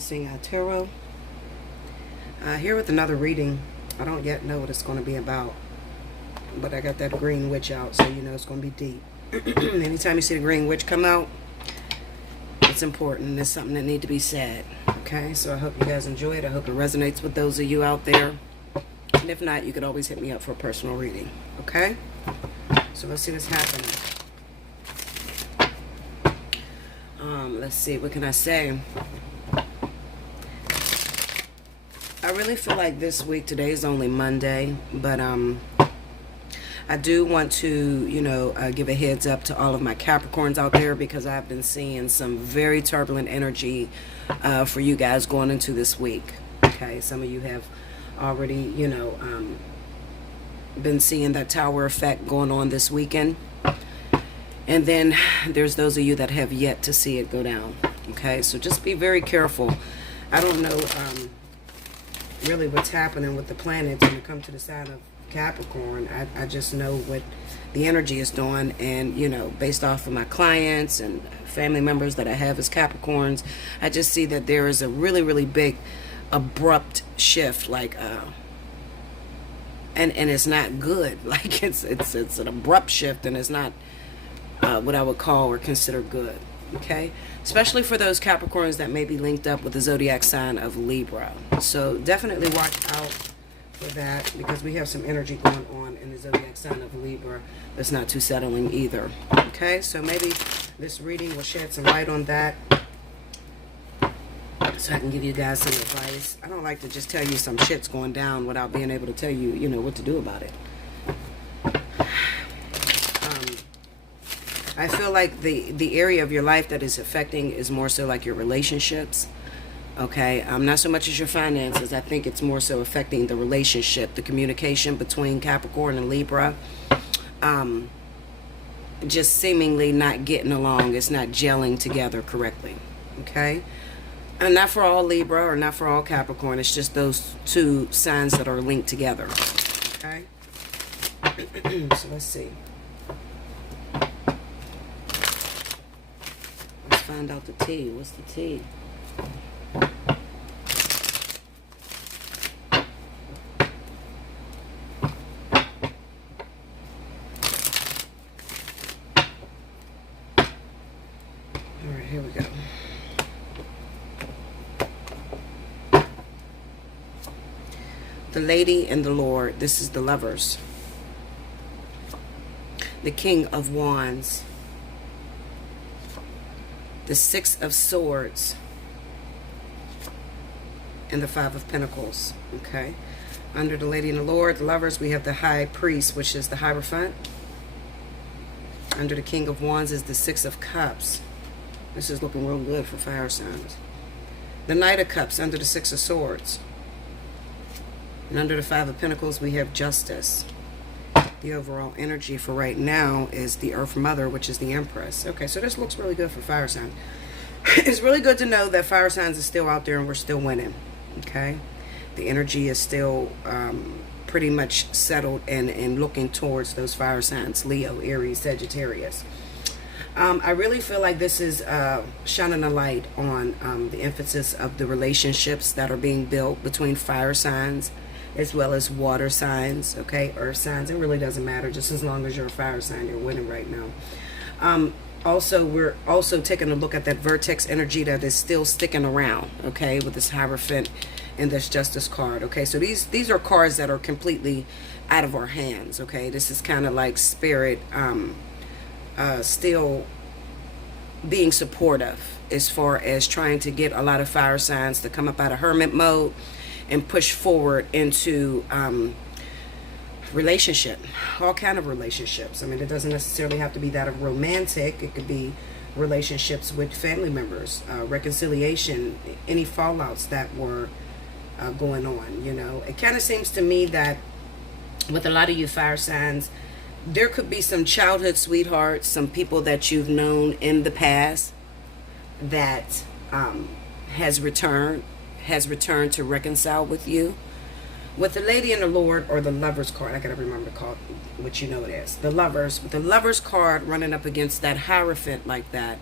Allseeingeyetarot. Here with another reading. I don't yet know what it's going to be about, but I got that green witch out, so you know it's going to be deep. Anytime you see the green witch come out, it's important. It's something that needs to be said. Okay, so I hope you guys enjoy it. I hope it resonates with those of you out there. And if not, you could always hit me up for a personal reading. Okay? So let's see what's happening. Let's see, what can I say? I really feel like this week, today is only Monday, but I do want to, give a heads up to all of my Capricorns out there, because I've been seeing some very turbulent energy for you guys going into this week. Okay, some of you have already, been seeing that tower effect going on this weekend. And then there's those of you that have yet to see it go down. Okay, so just be very careful. I don't know really what's happening with the planets when it comes to the sign of Capricorn. I just know what the energy is doing, and based off of my clients and family members that I have as Capricorns, I just see that there is a really, really big abrupt shift, like and it's not good. Like it's an abrupt shift, and it's not what I would call or consider good. Okay, especially for those Capricorns that may be linked up with the zodiac sign of Libra. So definitely watch out for that, because we have some energy going on in the zodiac sign of Libra that's not too settling either. Okay, so maybe this reading will shed some light on that, so I can give you guys some advice. I don't like to just tell you some shit's going down without being able to tell you, what to do about it. I feel like the area of your life that is affecting is more so like your relationships. Okay, not so much as your finances. I think it's more so affecting the relationship, the communication between Capricorn and Libra. Just seemingly not getting along. It's not gelling together correctly. Okay, and not for all Libra or not for all Capricorn. It's just those two signs that are linked together. Okay, so let's see. Let's find out the tea. What's the tea? Alright, here we go. The Lady and the Lord. This is the Lovers. The King of Wands. The Six of Swords. And the Five of Pentacles. Okay, under the Lady and the Lord, the Lovers, we have the High Priest, which is the Hierophant. Under the King of Wands is the Six of Cups. This is looking real good for fire signs. The Knight of Cups under the Six of Swords. And under the Five of Pentacles, we have Justice. The overall energy for right now is the Earth Mother, which is the Empress. Okay, so this looks really good for fire signs. It's really good to know that fire signs are still out there and we're still winning. Okay, the energy is still pretty much settled and looking towards those fire signs: Leo, Aries, Sagittarius. I really feel like this is shining a light on the emphasis of the relationships that are being built between fire signs as well as water signs. Okay, earth signs. It really doesn't matter, just as long as you're a fire sign, you're winning right now. Also, we're also taking a look at that Vertex energy that is still sticking around, okay, with this Hierophant and this Justice card. Okay, so these are cards that are completely out of our hands. Okay, this is kind of like Spirit still being supportive as far as trying to get a lot of fire signs to come up out of hermit mode and push forward into relationship, all kind of relationships. I mean, it doesn't necessarily have to be that of romantic. It could be relationships with family members, reconciliation, any fallouts that were going on. It kind of seems to me that with a lot of you fire signs, there could be some childhood sweethearts, some people that you've known in the past that has returned to reconcile with you. With the Lady and the Lord, or the Lovers card, I gotta remember to call it what you know it is. The Lovers, with the Lovers card running up against that Hierophant like that,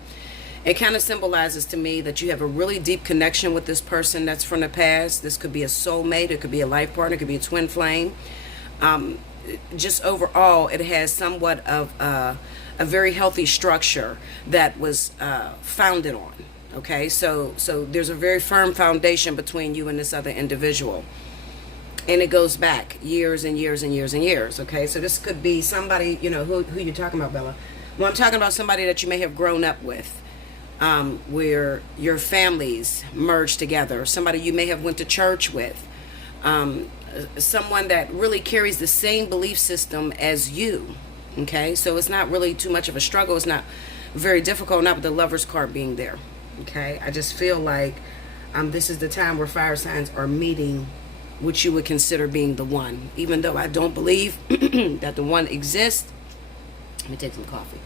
It kind of symbolizes to me that you have a really deep connection with this person that's from the past. This could be a soulmate. It could be a life partner. It could be a twin flame. Just overall, it has somewhat of a very healthy structure that was founded on. Okay, so there's a very firm foundation between you and this other individual. And it goes back years and years and years and years. Okay, so this could be somebody, who you're talking about, Bella? Well, I'm talking about somebody that you may have grown up with, where your families merged together. Somebody you may have went to church with. Someone that really carries the same belief system as you. Okay, so it's not really too much of a struggle. It's not very difficult, not with the Lover's card being there. Okay, I just feel like this is the time where fire signs are meeting what you would consider being the one. Even though I don't believe that the one exists. Let me take some coffee.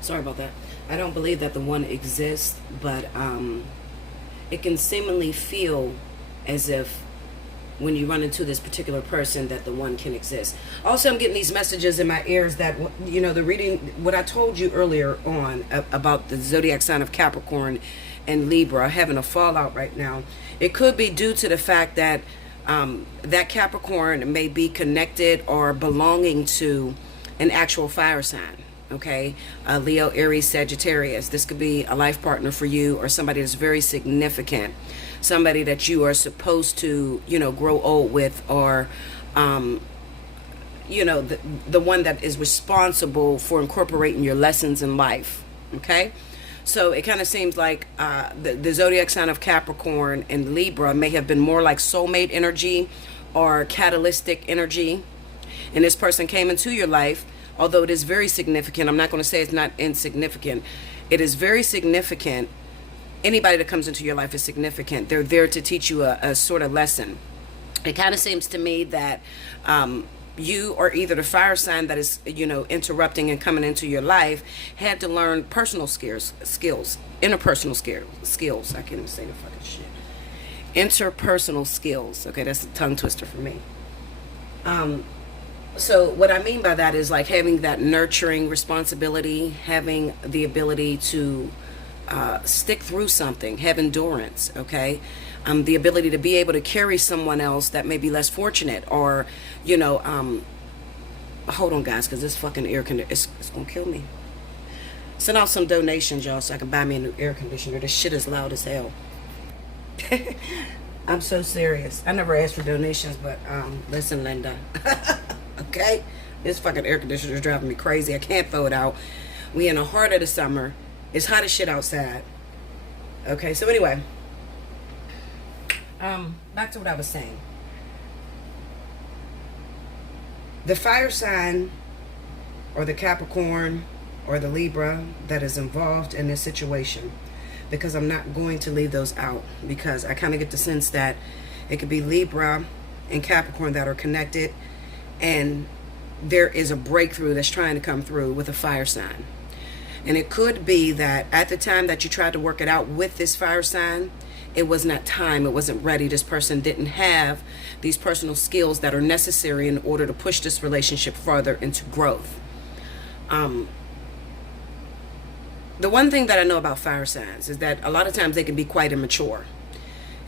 Sorry about that. I don't believe that the one exists, but it can seemingly feel as if when you run into this particular person that the one can exist. Also, I'm getting these messages in my ears that, the reading, what I told you earlier on about the zodiac sign of Capricorn and Libra having a fallout right now. It could be due to the fact that that Capricorn may be connected or belonging to an actual fire sign. Okay, Leo, Aries, Sagittarius. This could be a life partner for you or somebody that's very significant. Somebody that you are supposed to, grow old with, or, the one that is responsible for incorporating your lessons in life. Okay, so it kind of seems like the zodiac sign of Capricorn and Libra may have been more like soulmate energy or catalytic energy, and this person came into your life. Although it is very significant, I'm not going to say it's not insignificant. It is very significant. Anybody that comes into your life is significant. They're there to teach you a sort of lesson. It kind of seems to me that you or either the fire sign that is, interrupting and coming into your life had to learn personal skills, interpersonal skills. I can't even say the fucking shit. Interpersonal skills. Okay, that's a tongue twister for me. So what I mean by that is like having that nurturing responsibility, having the ability to stick through something, have endurance, okay? The ability to be able to carry someone else that may be less fortunate, or, hold on guys, because this fucking air conditioner, it's going to kill me. Send out some donations, y'all, so I can buy me a new air conditioner. This shit is loud as hell. I'm so serious. I never asked for donations, but listen, Linda. Okay, this fucking air conditioner is driving me crazy. I can't throw it out. We in the heart of the summer. It's hot as shit outside. Okay, so anyway, back to what I was saying. The fire sign or the Capricorn or the Libra that is involved in this situation, because I'm not going to leave those out, because I kind of get the sense that it could be Libra and Capricorn that are connected, and there is a breakthrough that's trying to come through with a fire sign. And it could be that at the time that you tried to work it out with this fire sign, it was not time, it wasn't ready. This person didn't have these personal skills that are necessary in order to push this relationship further into growth. The one thing that I know about fire signs is that a lot of times they can be quite immature.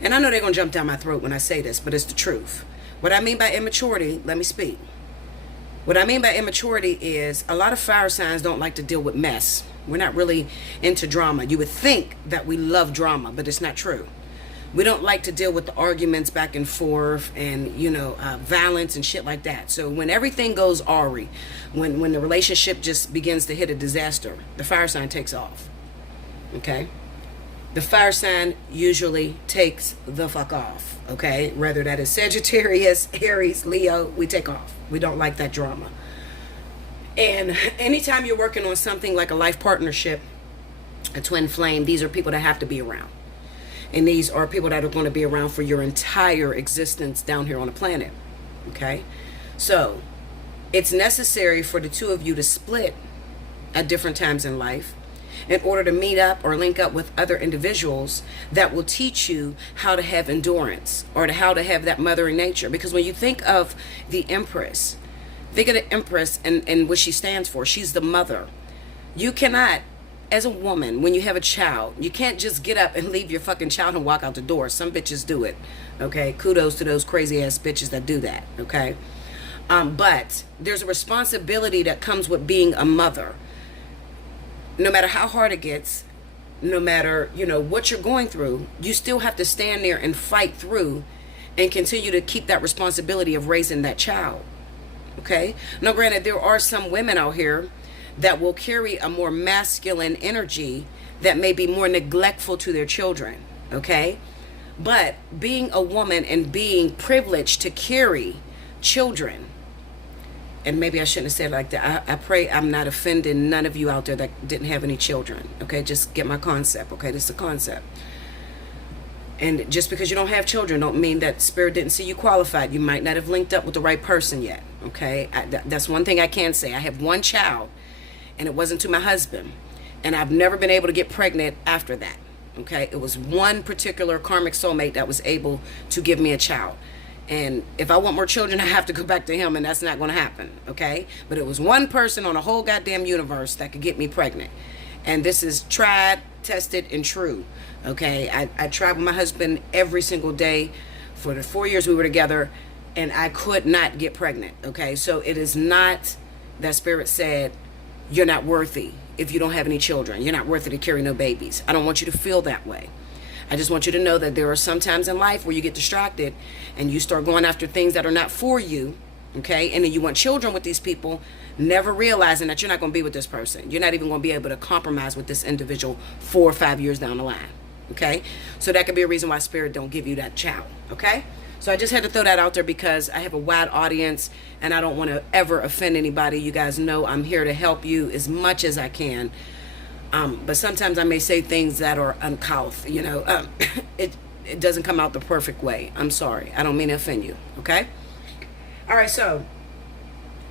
And I know they're going to jump down my throat when I say this, but it's the truth. What I mean by immaturity, let me speak. What I mean by immaturity is a lot of fire signs don't like to deal with mess. We're not really into drama. You would think that we love drama, but it's not true. We don't like to deal with the arguments back and forth and, violence and shit like that. So when everything goes awry, when the relationship just begins to hit a disaster, the fire sign takes off. Okay? The fire sign usually takes the fuck off. Okay? Whether that is Sagittarius, Aries, Leo, we take off. We don't like that drama. And anytime you're working on something like a life partnership, a twin flame, these are people that have to be around. And these are people that are going to be around for your entire existence down here on the planet. Okay? So, it's necessary for the two of you to split at different times in life in order to meet up or link up with other individuals that will teach you how to have endurance or how to have that mothering nature. Because when you think of the Empress, Think of the Empress and what she stands for. She's the mother. You cannot, as a woman, when you have a child, you can't just get up and leave your fucking child and walk out the door. Some bitches do it. Okay? Kudos to those crazy ass bitches that do that. Okay? But there's a responsibility that comes with being a mother. No matter how hard it gets, no matter, what you're going through, you still have to stand there and fight through and continue to keep that responsibility of raising that child. Okay? Now, granted, there are some women out here that will carry a more masculine energy that may be more neglectful to their children. Okay? But being a woman and being privileged to carry children, and maybe I shouldn't have said it like that. I pray I'm not offending none of you out there that didn't have any children. Okay? Just get my concept. Okay? This is a concept. And just because you don't have children don't mean that Spirit didn't see you qualified. You might not have linked up with the right person yet. Okay? That's one thing I can say. I have one child, and it wasn't to my husband. And I've never been able to get pregnant after that. Okay? It was one particular karmic soulmate that was able to give me a child. And if I want more children, I have to go back to him, and that's not going to happen. Okay? But it was one person on the whole goddamn universe that could get me pregnant. And this is tried, tested, and true. Okay, I tried with my husband every single day for the 4 years we were together, and I could not get pregnant. Okay, so it is not that Spirit said you're not worthy if you don't have any children. You're not worthy to carry no babies. I don't want you to feel that way. I just want you to know that there are some times in life where you get distracted and you start going after things that are not for you. Okay, and then you want children with these people, never realizing that you're not going to be with this person. You're not even going to be able to compromise with this individual 4 or 5 years down the line. Okay, so that could be a reason why Spirit don't give you that child. Okay, so I just had to throw that out there because I have a wide audience and I don't want to ever offend anybody. You guys know I'm here to help you as much as I can, but sometimes I may say things that are uncouth. It doesn't come out the perfect way. I'm sorry. I don't mean to offend you. Okay. All right, so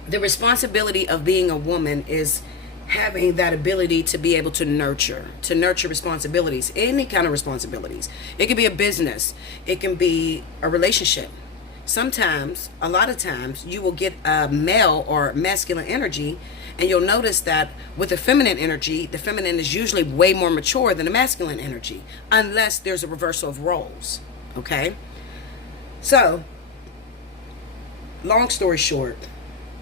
the responsibility of being a woman is having that ability to be able to nurture responsibilities, any kind of responsibilities. It can be a business. It can be a relationship. Sometimes, a lot of times, you will get a male or masculine energy, and you'll notice that with the feminine energy, the feminine is usually way more mature than the masculine energy, unless there's a reversal of roles. Okay? So, long story short,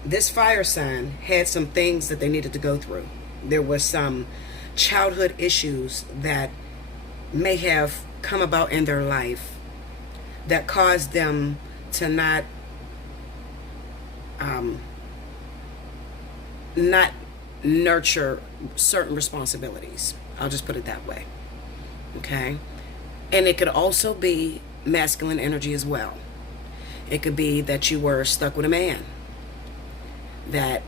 this fire sign had some things that they needed to go through. There was some childhood issues that may have come about in their life that caused them to not nurture certain responsibilities. I'll just put it that way. Okay? And it could also be masculine energy as well. It could be that you were stuck with a man that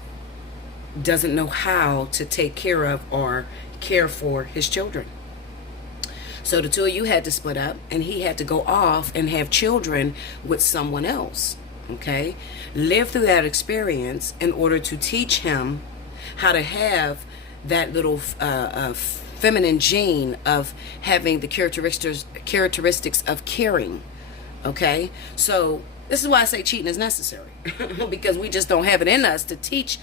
doesn't know how to take care of or care for his children. So the two of you had to split up, and he had to go off and have children with someone else. Okay? Live through that experience in order to teach him how to have that little feminine gene of having the characteristics of caring. Okay? So this is why I say cheating is necessary. Because we just don't have it in us to teach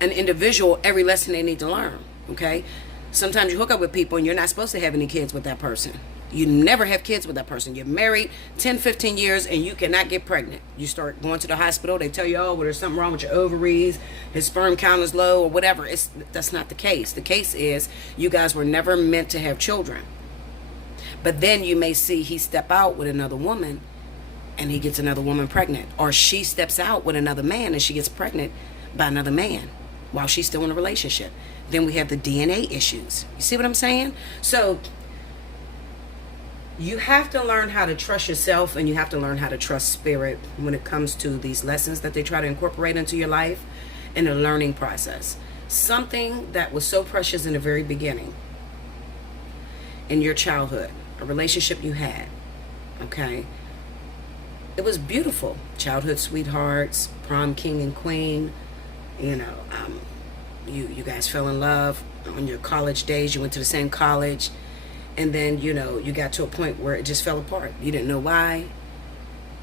an individual every lesson they need to learn. Okay? Sometimes you hook up with people and you're not supposed to have any kids with that person. You never have kids with that person. You're married 10, 15 years and you cannot get pregnant. You start going to the hospital. They tell you, oh, well, there's something wrong with your ovaries. His sperm count is low or whatever. That's not the case. The case is you guys were never meant to have children. But then you may see he step out with another woman and he gets another woman pregnant. Or she steps out with another man and she gets pregnant by another man while she's still in a relationship. Then we have the DNA issues. You see what I'm saying? So you have to learn how to trust yourself, and you have to learn how to trust spirit when it comes to these lessons that they try to incorporate into your life in the learning process. Something that was so precious in the very beginning, in your childhood, a relationship you had, okay? It was beautiful. Childhood sweethearts, prom king and queen, you guys fell in love on your college days. You went to the same college. And then, you got to a point where it just fell apart. You didn't know why.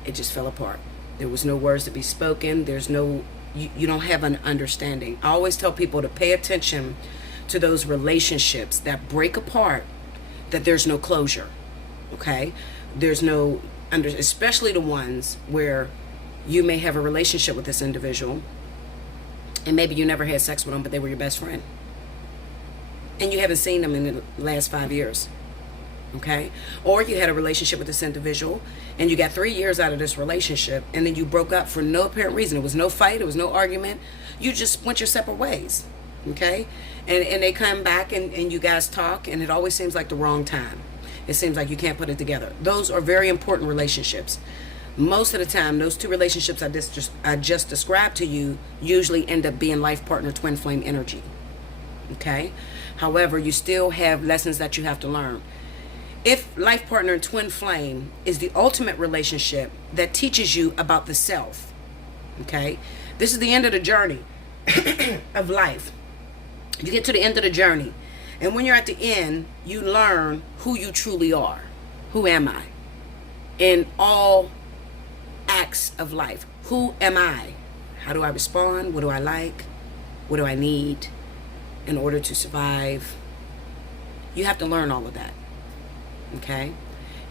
It just fell apart. There was no words to be spoken. There's no you don't have an understanding. I always tell people to pay attention to those relationships that break apart, that there's no closure. Okay? There's no especially the ones where you may have a relationship with this individual and maybe you never had sex with them, but they were your best friend. And you haven't seen them in the last 5 years. Okay? Or you had a relationship with this individual and you got 3 years out of this relationship and then you broke up for no apparent reason. It was no fight. It was no argument. You just went your separate ways. Okay? And they come back and you guys talk and it always seems like the wrong time. It seems like you can't put it together. Those are very important relationships. Most of the time, those two relationships I just described to you usually end up being life partner twin flame energy. Okay? However, you still have lessons that you have to learn. If life partner and twin flame is the ultimate relationship that teaches you about the self, okay? This is the end of the journey of life. You get to the end of the journey, and when you're at the end, you learn who you truly are. Who am I? In all acts of life. Who am I? How do I respond? What do I like? What do I need in order to survive? You have to learn all of that. Okay?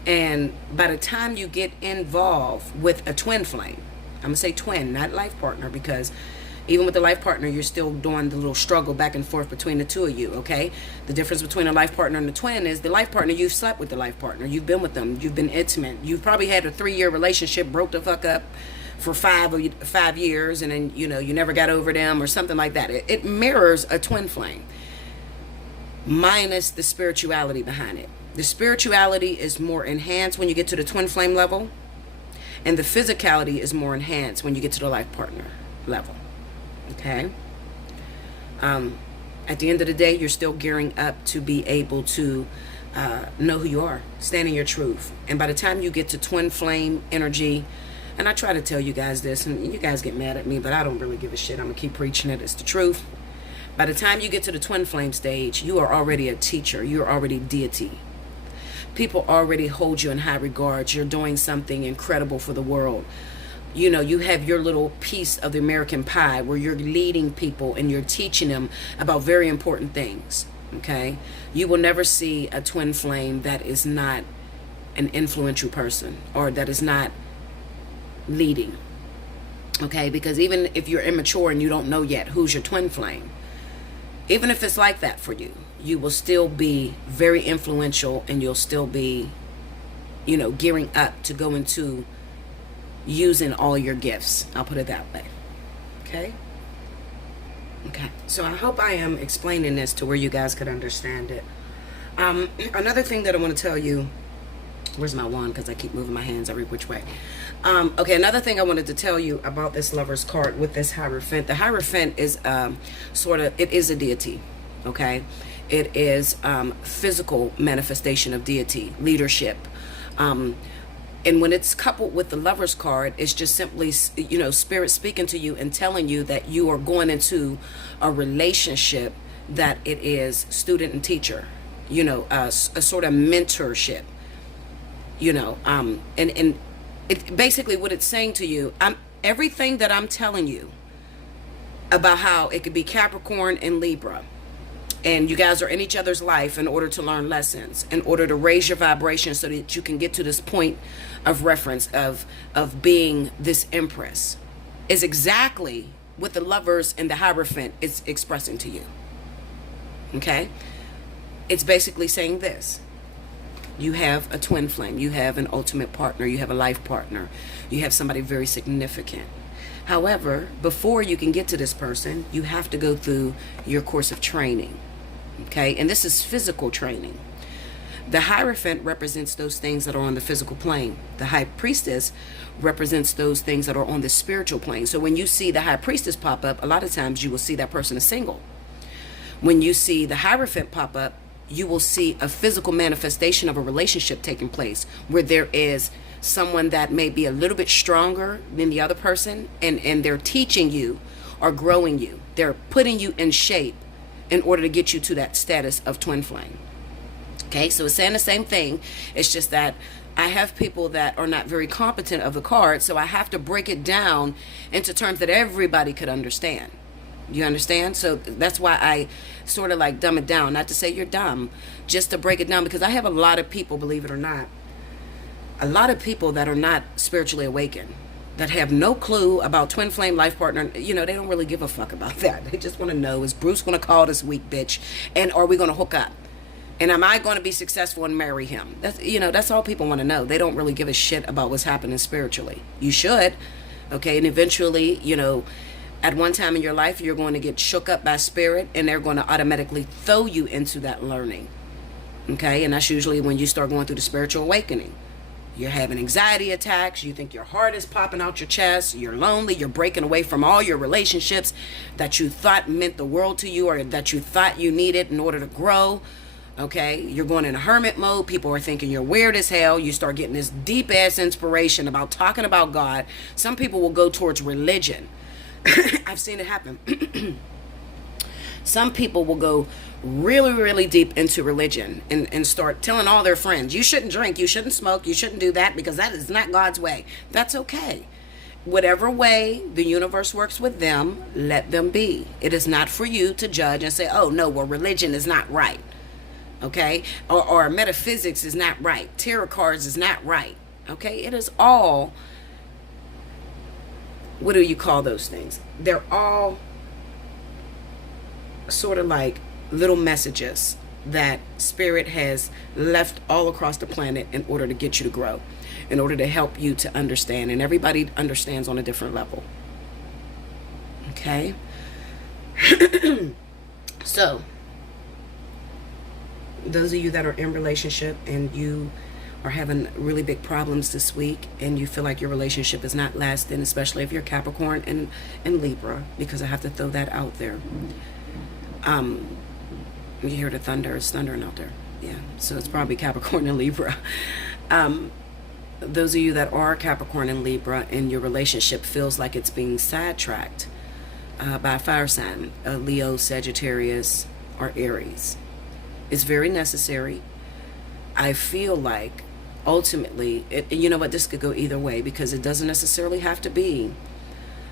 And by the time you get involved with a twin flame, I'm going to say twin, not life partner, because even with the life partner, you're still doing the little struggle back and forth between the two of you, okay? The difference between a life partner and a twin is the life partner, you've slept with the life partner. You've been with them. You've been intimate. You've probably had a 3-year relationship, broke the fuck up for 5 years, and then, you never got over them or something like that. It mirrors a twin flame, minus the spirituality behind it. The spirituality is more enhanced when you get to the twin flame level, and the physicality is more enhanced when you get to the life partner level. Okay? At the end of the day, you're still gearing up to be able to know who you are, stand in your truth. And by the time you get to twin flame energy, and I try to tell you guys this, and you guys get mad at me, but I don't really give a shit. I'm going to keep preaching it. It's the truth. By the time you get to the twin flame stage, you are already a teacher. You're already deity. People already hold you in high regard. You're doing something incredible for the world. You have your little piece of the American pie where you're leading people and you're teaching them about very important things. Okay? You will never see a twin flame that is not an influential person or that is not leading. Okay? Because even if you're immature and you don't know yet who's your twin flame, even if it's like that for you, you will still be very influential and you'll still be, gearing up to go into using all your gifts. I'll put it that way. Okay? Okay. So I hope I am explaining this to where you guys could understand it. Another thing that I want to tell you, where's my wand? Because I keep moving my hands every which way. Okay, another thing I wanted to tell you about this Lover's card with this Hierophant. The Hierophant is it is a deity. Okay? It is physical manifestation of deity, leadership. And when it's coupled with the Lover's card, it's just simply, Spirit speaking to you and telling you that you are going into a relationship that it is student and teacher, a sort of mentorship, and it basically what it's saying to you, everything that I'm telling you about how it could be Capricorn and Libra, and you guys are in each other's life in order to learn lessons, in order to raise your vibration so that you can get to this point of reference of being this empress, is exactly what the Lovers and the Hierophant is expressing to you. Okay? It's basically saying this. You have a twin flame. You have an ultimate partner. You have a life partner. You have somebody very significant. However, before you can get to this person, you have to go through your course of training. Okay? And this is physical training. The Hierophant represents those things that are on the physical plane. The High Priestess represents those things that are on the spiritual plane. So when you see the High Priestess pop up, a lot of times you will see that person is single. When you see the Hierophant pop up, you will see a physical manifestation of a relationship taking place where there is someone that may be a little bit stronger than the other person, and they're teaching you or growing you. They're putting you in shape in order to get you to that status of twin flame. Okay, so it's saying the same thing. It's just that I have people that are not very competent of the card, so I have to break it down into terms that everybody could understand. You understand? So that's why I sort of like dumb it down. Not to say you're dumb, just to break it down, because I have a lot of people, believe it or not, a lot of people that are not spiritually awakened, that have no clue about twin flame life partner. You know, they don't really give a fuck about that. They just want to know, is Bruce going to call this week, bitch? And are we going to hook up? And am I going to be successful and marry him? That's, you know, that's all people want to know. They don't really give a shit about what's happening spiritually. You should, okay? And eventually, you know, at one time in your life, you're going to get shook up by spirit, and they're going to automatically throw you into that learning, okay? And that's usually when you start going through the spiritual awakening. You're having anxiety attacks. You think your heart is popping out your chest. You're lonely. You're breaking away from all your relationships that you thought meant the world to you, or that you thought you needed in order to grow. Okay, you're going in a hermit mode. People are thinking you're weird as hell. You start getting this deep ass inspiration about talking about God. Some people will go towards religion. I've seen it happen. Some people will go really, really deep into religion and start telling all their friends, you shouldn't drink, you shouldn't smoke, you shouldn't do that, because that is not God's way. That's okay. Whatever way the universe works with them, let them be. It is not for you to judge and say, oh no, well, religion is not right. Okay, or metaphysics is not right, tarot cards is not right. Okay, it is all, what do you call those things? They're all sort of like little messages that spirit has left all across the planet in order to get you to grow, in order to help you to understand. And everybody understands on a different level. Okay. So those of you that are in relationship and you are having really big problems this week, and you feel like your relationship is not lasting, especially if you're Capricorn and Libra, because I have to throw that out there. You hear the thunder, it's thundering out there. Yeah, so it's probably Capricorn and Libra. Those of you that are Capricorn and Libra, and your relationship feels like it's being sidetracked by a fire sign, Leo, Sagittarius, or Aries. It's very necessary. I feel like ultimately, you know what, this could go either way, because it doesn't necessarily have to be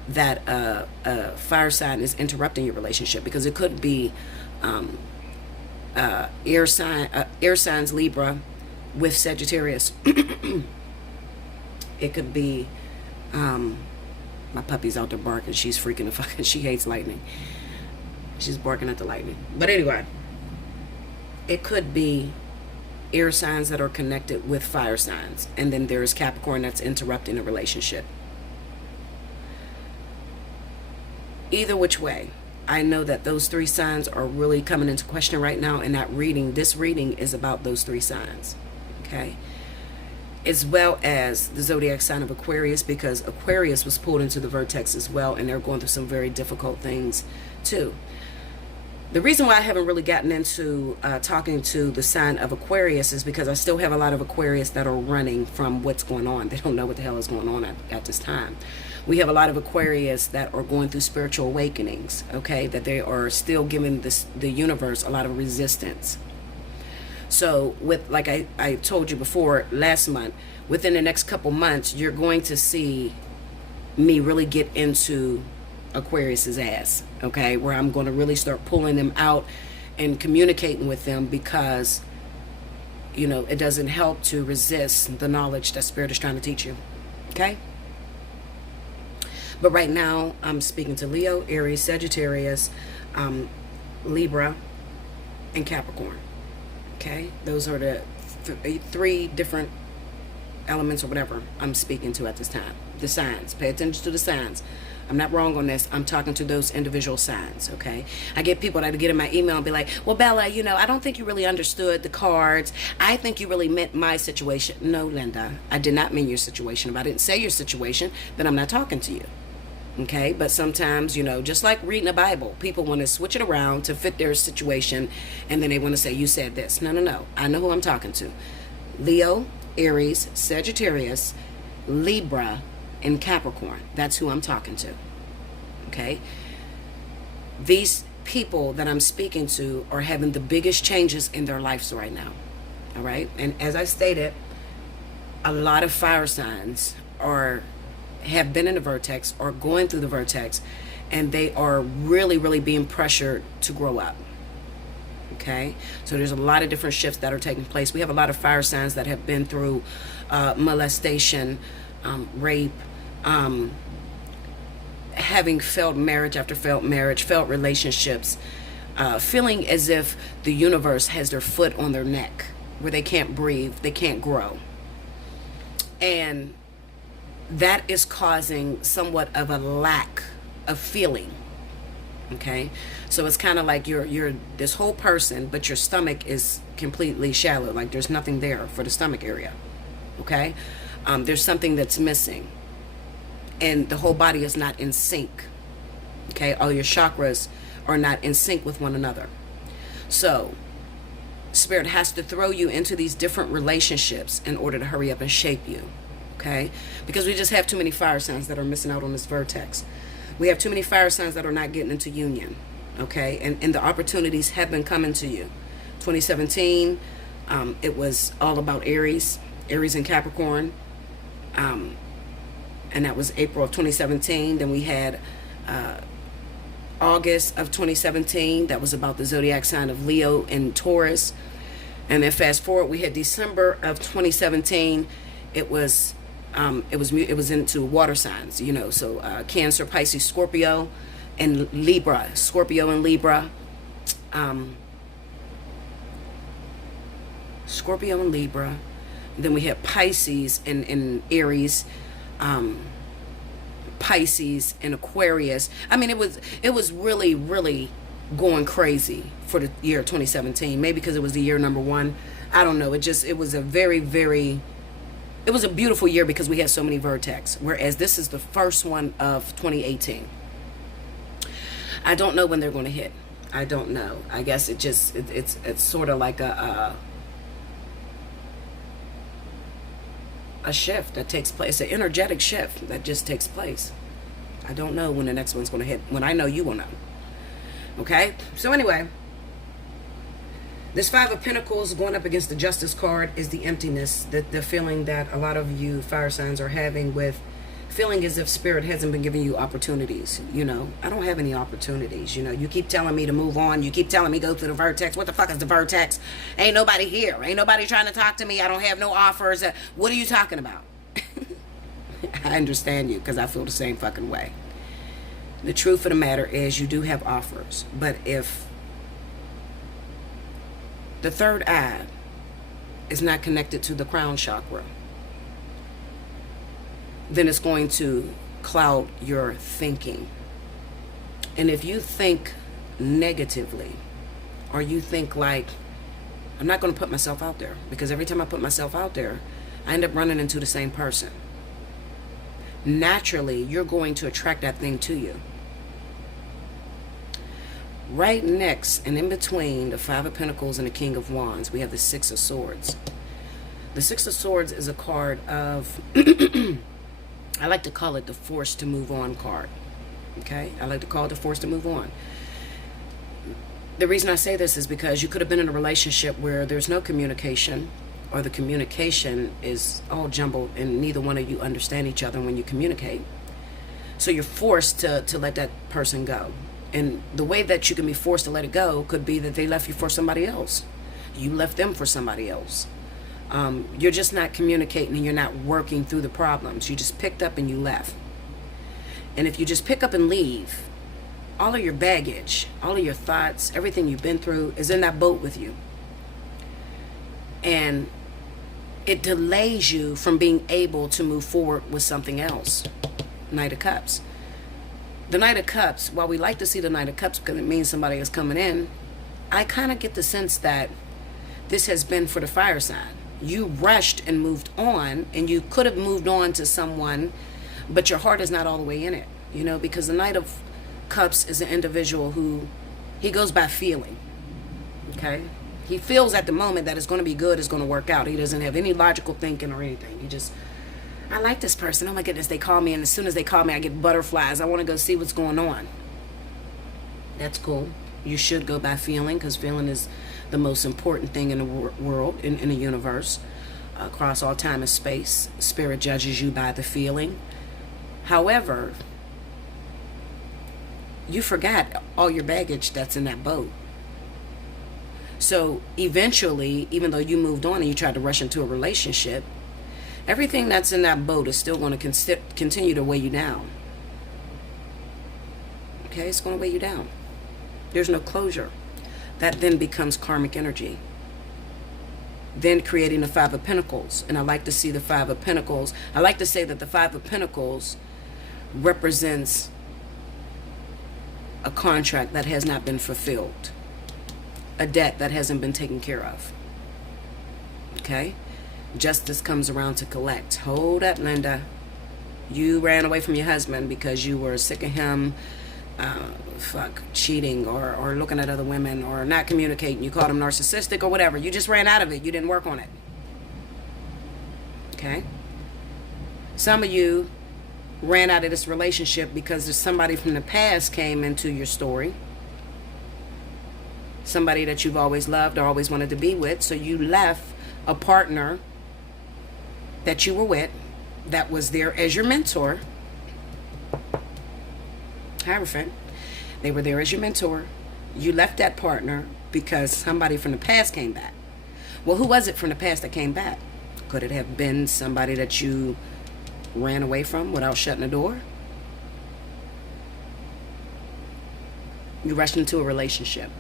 that a fire sign is interrupting your relationship, because it could be air signs Libra with Sagittarius. It could be my puppy's out there barking. She's freaking the fucking, she hates lightning. She's barking at the lightning. But anyway, it could be air signs that are connected with fire signs, and then there's Capricorn that's interrupting a relationship. Either which way, I know that those three signs are really coming into question right now, and that reading, this reading is about those three signs, okay? As well as the zodiac sign of Aquarius, because Aquarius was pulled into the Vertex as well, and they're going through some very difficult things too. The reason why I haven't really gotten into talking to the sign of Aquarius is because I still have a lot of Aquarius that are running from what's going on. They don't know what the hell is going on at this time. We have a lot of Aquarius that are going through spiritual awakenings, okay, that they are still giving the universe a lot of resistance. So with, like I told you before last month, within the next couple months, you're going to see me really get into Aquarius's ass, okay, where I'm going to really start pulling them out and communicating with them, because, you know, it doesn't help to resist the knowledge that Spirit is trying to teach you, okay? But right now, I'm speaking to Leo, Aries, Sagittarius, Libra, and Capricorn, okay? Those are the three different elements or whatever I'm speaking to at this time. The signs. Pay attention to the signs. I'm not wrong on this. I'm talking to those individual signs, okay? I get people that get in my email and be like, well, Bella, you know, I don't think you really understood the cards. I think you really meant my situation. No, Linda, I did not mean your situation. If I didn't say your situation, then I'm not talking to you, okay? But sometimes, you know, just like reading a Bible, people want to switch it around to fit their situation, and then they want to say, you said this. No, no, no. I know who I'm talking to. Leo, Aries, Sagittarius, Libra, and Capricorn. That's who I'm talking to, okay? These people that I'm speaking to are having the biggest changes in their lives right now, all right? And as I stated, a lot of fire signs have been in the vertex or going through the vertex, and they are really, really being pressured to grow up. Okay, so there's a lot of different shifts that are taking place. We have a lot of fire signs that have been through molestation, rape, having failed marriage after failed marriage, failed relationships, feeling as if the universe has their foot on their neck, where they can't breathe, they can't grow. And that is causing somewhat of a lack of feeling. Okay, so it's kind of like you're this whole person, but your stomach is completely shallow, like there's nothing there for the stomach area. Okay, there's something that's missing, and the whole body is not in sync. Okay, all your chakras are not in sync with one another. So Spirit has to throw you into these different relationships in order to hurry up and shape you. Okay, because we just have too many fire signs that are missing out on this vertex. We have too many fire signs that are not getting into union. Okay, and the opportunities have been coming to you. 2017, it was all about Aries and Capricorn, and that was April of 2017. Then we had August of 2017, that was about the zodiac sign of Leo and Taurus. And then fast forward, we had December of 2017. It was into water signs, you know, so Cancer, Pisces, Scorpio, and Libra. Scorpio and Libra. Scorpio and Libra. Then we had Pisces and Aries, Pisces and Aquarius. I mean, it was really, really going crazy for the year 2017. Maybe because it was the year number one. I don't know. It was a very, very... It was a beautiful year because we had so many vertex, whereas this is the first one of 2018. I don't know when they're going to hit. I don't know. I guess it's sort of like a shift that takes place, an energetic shift that just takes place. I don't know when the next one's going to hit. When I know, you will know. Okay? So anyway, this Five of Pentacles going up against the Justice card is the emptiness, the feeling that a lot of you fire signs are having with feeling as if Spirit hasn't been giving you opportunities. You know, I don't have any opportunities. You know, you keep telling me to move on. You keep telling me go through the vertex. What the fuck is the vertex? Ain't nobody here. Ain't nobody trying to talk to me. I don't have no offers. What are you talking about? I understand you because I feel the same fucking way. The truth of the matter is you do have offers. But if the third eye is not connected to the crown chakra, then it's going to cloud your thinking. And if you think negatively, or you think like, I'm not going to put myself out there, because every time I put myself out there, I end up running into the same person. Naturally, you're going to attract that thing to you. Right next and in between the Five of Pentacles and the King of Wands, we have the Six of Swords. The Six of Swords is a card of, I like to call it the force to move on card. Okay? I like to call it the force to move on. The reason I say this is because you could have been in a relationship where there's no communication, or the communication is all jumbled and neither one of you understand each other when you communicate. So you're forced to let that person go. And the way that you can be forced to let it go could be that they left you for somebody else. You left them for somebody else. You're just not communicating and you're not working through the problems. You just picked up and you left. And if you just pick up and leave, all of your baggage, all of your thoughts, everything you've been through is in that boat with you. And it delays you from being able to move forward with something else. Knight of Cups. The Knight of Cups, while we like to see the Knight of Cups because it means somebody is coming in, I kind of get the sense that this has been for the fire sign. You rushed and moved on, and you could have moved on to someone, but your heart is not all the way in it, you know, because the Knight of Cups is an individual who, he goes by feeling, okay? He feels at the moment that it's going to be good, it's going to work out. He doesn't have any logical thinking or anything. He just, I like this person. Oh my goodness, they call me, and as soon as they call me, I get butterflies. I want to go see what's going on. That's cool. You should go by feeling, because feeling is the most important thing in the world, in the universe. across all time and space. Spirit judges you by the feeling. However, you forgot all your baggage that's in that boat. So eventually, even though you moved on and you tried to rush into a relationship, everything that's in that boat is still going to continue to weigh you down. Okay, it's going to weigh you down. There's no closure. That then becomes karmic energy. Then creating the Five of Pentacles. And I like to see the Five of Pentacles. I like to say that the Five of Pentacles represents a contract that has not been fulfilled. A debt that hasn't been taken care of. Okay? Justice comes around to collect. Hold up, Linda. You ran away from your husband because you were sick of him cheating or looking at other women or not communicating. You called him narcissistic or whatever. You just ran out of it. You didn't work on it. Okay? Some of you ran out of this relationship because there's somebody from the past came into your story. Somebody that you've always loved or always wanted to be with. So you left a partner that you were with that was there as your mentor. Hierophant. They were there as your mentor. You left that partner because somebody from the past came back. Well, who was it from the past that came back? Could it have been somebody that you ran away from without shutting the door? You rushed into a relationship.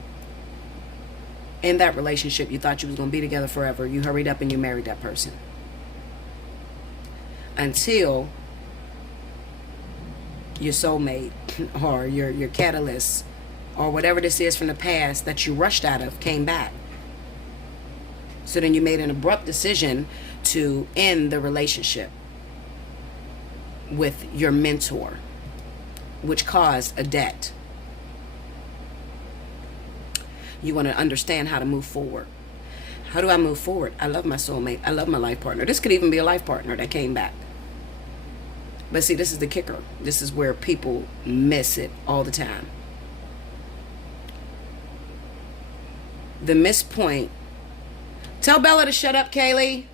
In that relationship, you thought you was going to be together forever. You hurried up and you married that person. Until your soulmate or your catalyst or whatever this is from the past that you rushed out of came back. So then you made an abrupt decision to end the relationship with your mentor, which caused a debt. You want to understand how to move forward. How do I move forward? I love my soulmate. I love my life partner. This could even be a life partner that came back. But see, this is the kicker. This is where people miss it all the time. The missed point. Tell Bella to shut up, Kaylee.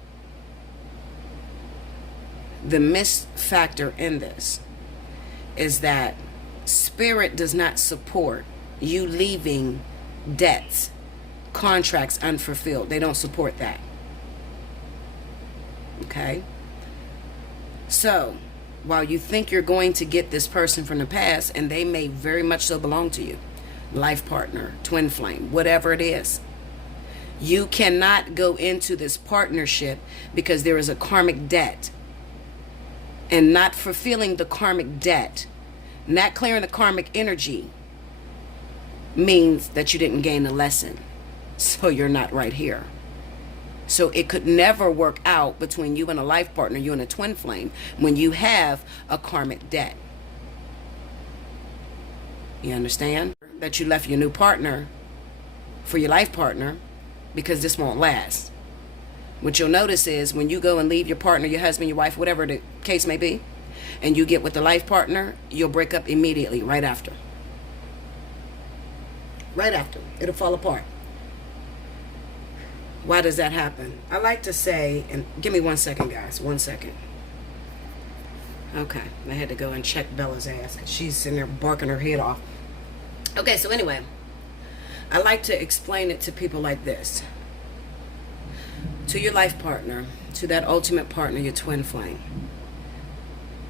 The missed factor in this is that spirit does not support you leaving debts, contracts unfulfilled. They don't support that. Okay? So, while you think you're going to get this person from the past, and they may very much so belong to you, life partner, twin flame, whatever it is, you cannot go into this partnership because there is a karmic debt. And not fulfilling the karmic debt, not clearing the karmic energy, means that you didn't gain a lesson. So you're not right here. So it could never work out between you and a life partner, you and a twin flame, when you have a karmic debt. You understand? That you left your new partner for your life partner because this won't last. What you'll notice is when you go and leave your partner, your husband, your wife, whatever the case may be, and you get with the life partner, you'll break up immediately, right after. Right after. It'll fall apart. Why does that happen? I like to say, and give me 1 second, guys. 1 second. Okay. I had to go and check Bella's ass because she's sitting there barking her head off. Okay, so anyway, I like to explain it to people like this. To your life partner, to that ultimate partner, your twin flame,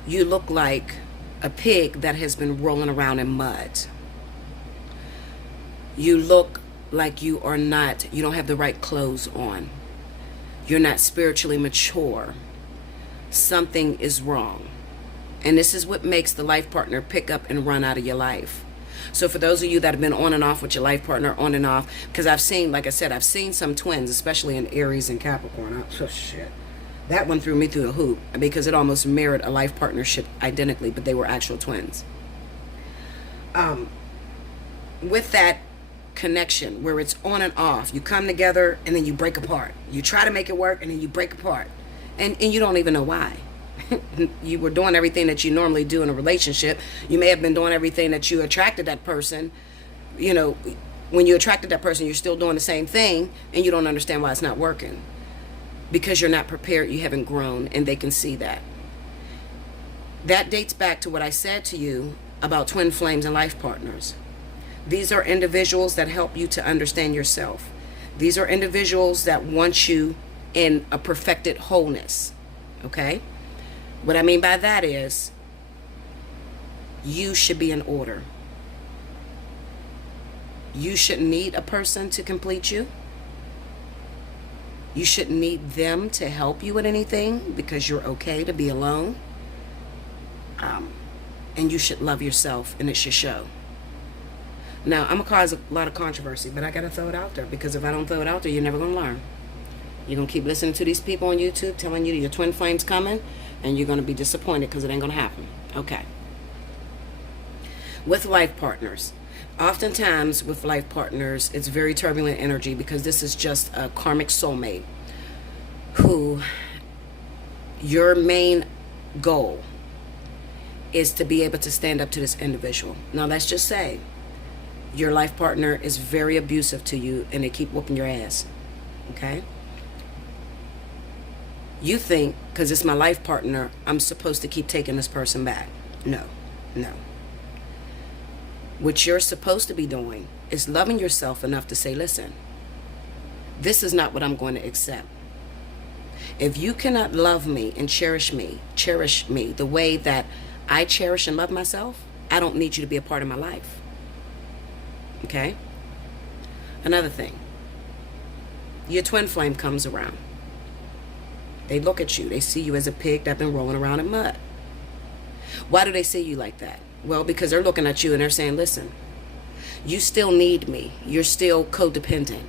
you look like a pig that has been rolling around in mud. You look like you don't have the right clothes on. You're not spiritually mature. Something is wrong. And this is what makes the life partner pick up and run out of your life. So for those of you that have been on and off with your life partner, on and off, because I've seen, like I said, I've seen some twins, especially in Aries and Capricorn. Oh, shit. That one threw me through a hoop because it almost mirrored a life partnership identically, but they were actual twins. With that connection where it's on and off, you come together and then you break apart. You try to make it work and then you break apart. And you don't even know why. You were doing everything that you normally do in a relationship. You may have been doing everything that you attracted that person. You know, when you attracted that person, you're still doing the same thing and you don't understand why it's not working. because you're not prepared, you haven't grown, and they can see that. That dates back to what I said to you about twin flames and life partners. These are individuals that help you to understand yourself. These are individuals that want you in a perfected wholeness. Okay? What I mean by that is, you should be in order. You shouldn't need a person to complete you. You shouldn't need them to help you with anything because you're okay to be alone. And you should love yourself, and it should show. Now, I'm going to cause a lot of controversy, but I got to throw it out there, because if I don't throw it out there, you're never going to learn. You're going to keep listening to these people on YouTube telling you your twin flame's coming, and you're going to be disappointed because it ain't going to happen. Okay. With life partners. Oftentimes with life partners, it's very turbulent energy, because this is just a karmic soulmate who your main goal is to be able to stand up to this individual. Now, let's just say your life partner is very abusive to you and they keep whooping your ass. Okay? You think, because it's my life partner, I'm supposed to keep taking this person back. No, no. What you're supposed to be doing is loving yourself enough to say, listen, this is not what I'm going to accept. If you cannot love me and cherish me the way that I cherish and love myself, I don't need you to be a part of my life. Okay? Another thing. Your twin flame comes around. They look at you. They see you as a pig that's been rolling around in mud. Why do they see you like that? Well, because they're looking at you and they're saying, listen, you still need me. You're still codependent.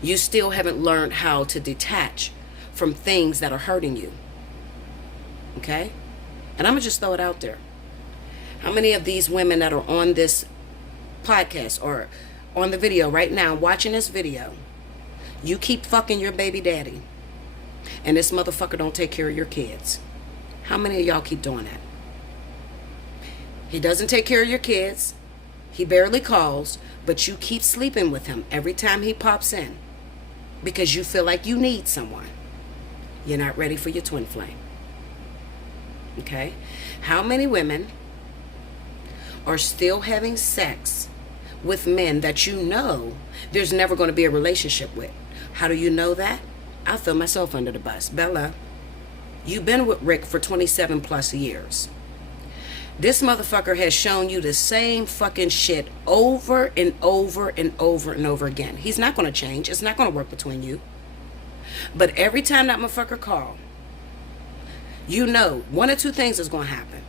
You still haven't learned how to detach from things that are hurting you. Okay? And I'm going to just throw it out there. How many of these women that are on this podcast or on the video right now, watching this video, you keep fucking your baby daddy and this motherfucker don't take care of your kids? How many of y'all keep doing that? He doesn't take care of your kids. He barely calls, but you keep sleeping with him every time he pops in because you feel like you need someone. You're not ready for your twin flame. Okay? How many women are still having sex with men that you know there's never going to be a relationship with? How do you know that? I throw myself under the bus. Bella, you've been with Rick for 27 plus years. This motherfucker has shown you the same fucking shit over and over and over and over again. He's not going to change. It's not going to work between you. But every time that motherfucker calls, you know one or two things is going to happen.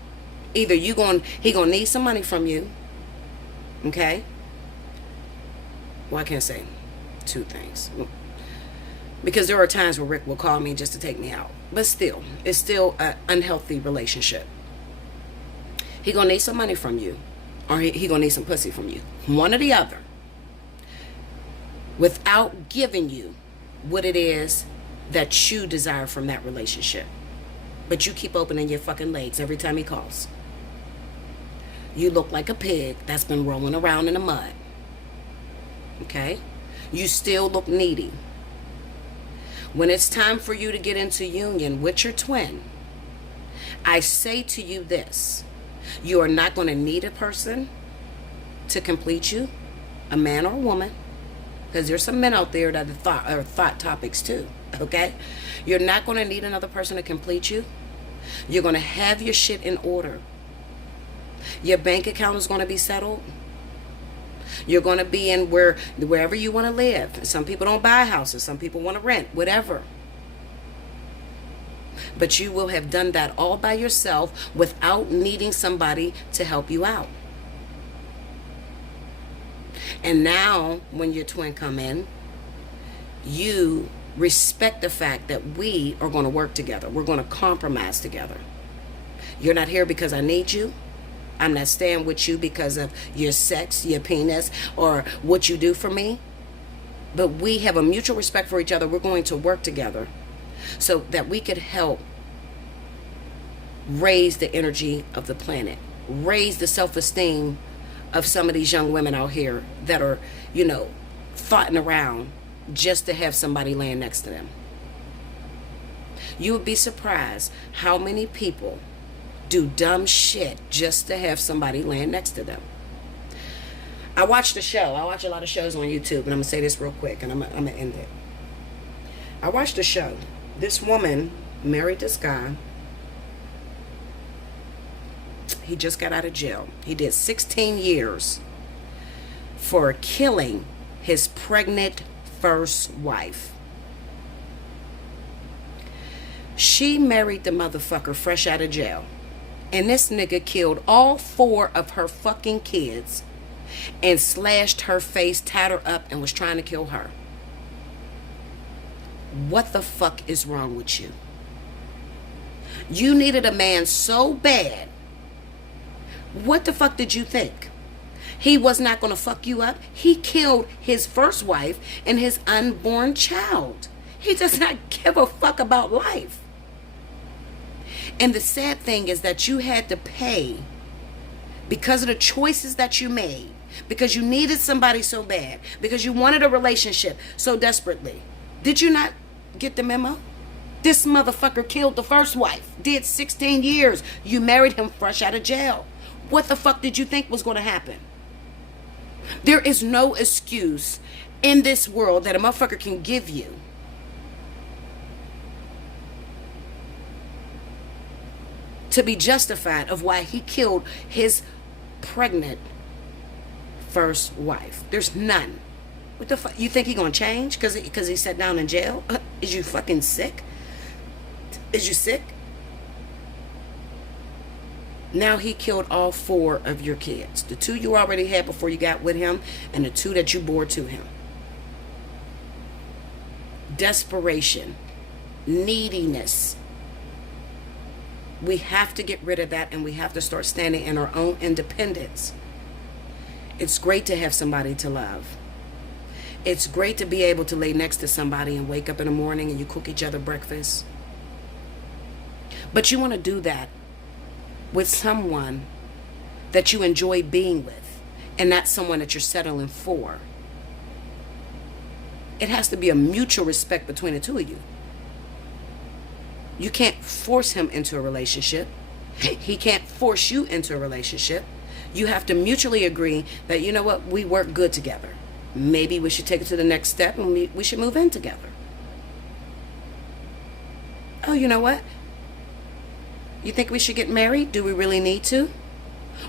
Either he going to need some money from you. Okay? Well, I can't say two things. Because there are times where Rick will call me just to take me out. But still, it's still an unhealthy relationship. He going to need some money from you. Or he going to need some pussy from you. One or the other. Without giving you what it is that you desire from that relationship. But you keep opening your fucking legs every time he calls. You look like a pig that's been rolling around in the mud. Okay? You still look needy. When it's time for you to get into union with your twin, I say to you this. You are not going to need a person to complete you, a man or a woman, because there's some men out there that are thought topics too. Okay? You're not going to need another person to complete you. You're going to have your shit in order. Your bank account is going to be settled. You're going to be in wherever you want to live. Some people don't buy houses. Some people want to rent, whatever. But you will have done that all by yourself without needing somebody to help you out. And now, when your twin come in, you respect the fact that we are going to work together. We're going to compromise together. You're not here because I need you. I'm not staying with you because of your sex, your penis, or what you do for me. But we have a mutual respect for each other. We're going to work together so that we could help raise the energy of the planet, raise the self-esteem of some of these young women out here that are, fighting around just to have somebody laying next to them. You would be surprised how many people do dumb shit just to have somebody laying next to them. I watched a show. I watch a lot of shows on YouTube, and I'm going to say this real quick, and I'm going to end it. I watched a show. This woman married this guy. He just got out of jail. He did 16 years for killing his pregnant first wife. She married the motherfucker fresh out of jail. And this nigga killed all 4 of her fucking kids and slashed her face, tied her up, and was trying to kill her. What the fuck is wrong with you? You needed a man so bad. What the fuck did you think? He was not going to fuck you up? He killed his first wife and his unborn child. He does not give a fuck about life. And the sad thing is that you had to pay because of the choices that you made, because you needed somebody so bad, because you wanted a relationship so desperately. Did you not get the memo? This motherfucker killed the first wife, did 16 years. You married him fresh out of jail. What the fuck did you think was going to happen? There is no excuse in this world that a motherfucker can give you to be justified of why he killed his pregnant first wife. There's none. What the fuck? You think he gonna change because he sat down in jail? Is you fucking sick? Is you sick? Now he killed all 4 of your kids. The 2 you already had before you got with him, and the 2 that you bore to him. Desperation, neediness. We have to get rid of that, and we have to start standing in our own independence. It's great to have somebody to love. It's great to be able to lay next to somebody and wake up in the morning and you cook each other breakfast. But you want to do that with someone that you enjoy being with, and not someone that you're settling for. It has to be a mutual respect between the 2 of you. You can't force him into a relationship. He can't force you into a relationship. You have to mutually agree that, you know what, we work good together. Maybe we should take it to the next step and we should move in together. Oh, you know what? You think we should get married? Do we really need to?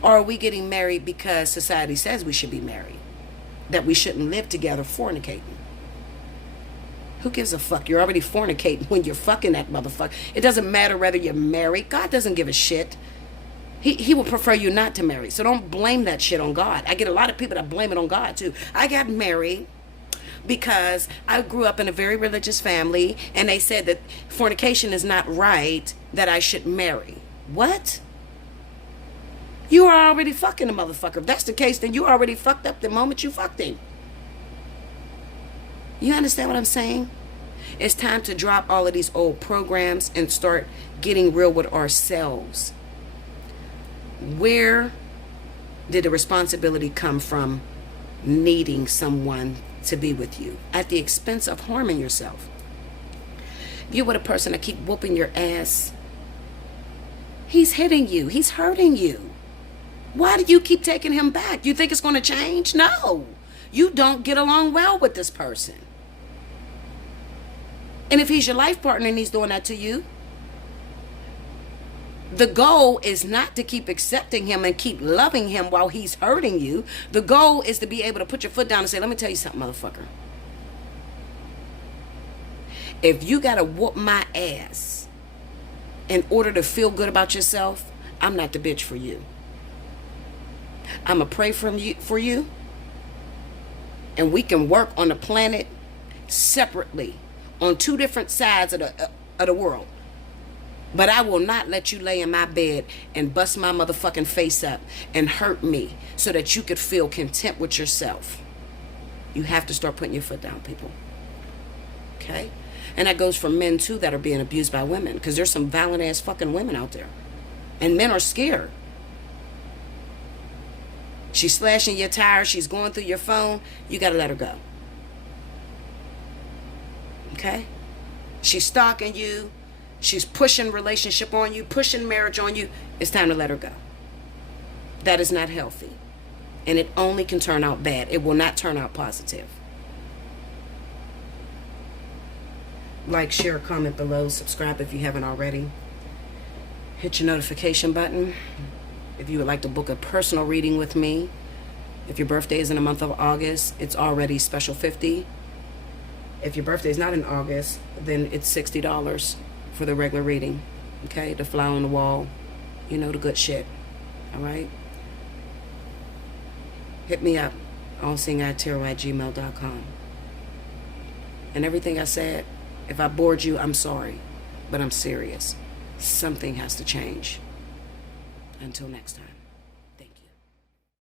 Or are we getting married because society says we should be married? That we shouldn't live together fornicating? Who gives a fuck? You're already fornicating when you're fucking that motherfucker. It doesn't matter whether you're married. God doesn't give a shit. He would prefer you not to marry. So don't blame that shit on God. I get a lot of people that blame it on God too. I got married because I grew up in a very religious family, and they said that fornication is not right, that I should marry. What? You are already fucking a motherfucker. If that's the case, then you already fucked up the moment you fucked him. You understand what I'm saying? It's time to drop all of these old programs and start getting real with ourselves. Where did the responsibility come from needing someone to be with you at the expense of harming yourself? If you're with a person that keep whooping your ass, he's hitting you. He's hurting you. Why do you keep taking him back? You think it's going to change? No. You don't get along well with this person. And if he's your life partner and he's doing that to you, the goal is not to keep accepting him and keep loving him while he's hurting you. The goal is to be able to put your foot down and say, let me tell you something, motherfucker. If you got to whoop my ass in order to feel good about yourself, I'm not the bitch for you. I'm going to pray for you. And we can work on the planet separately on 2 different sides of the world. But I will not let you lay in my bed and bust my motherfucking face up and hurt me so that you could feel content with yourself. You have to start putting your foot down, people. Okay? And that goes for men too that are being abused by women, because there's some violent ass fucking women out there. And men are scared. She's slashing your tires. She's going through your phone. You got to let her go. Okay? She's stalking you. She's pushing relationship on you, pushing marriage on you. It's time to let her go. That is not healthy. And it only can turn out bad. It will not turn out positive. Like, share, comment below. Subscribe if you haven't already. Hit your notification button. If you would like to book a personal reading with me, if your birthday is in the month of August, it's already special $50. If your birthday is not in August, then it's $60 for the regular reading. Okay, the fly on the wall, you know, the good shit. All right. Hit me up, Allseeingeyetarot@gmail.com. And everything I said, if I bored you, I'm sorry, but I'm serious. Something has to change. Until next time.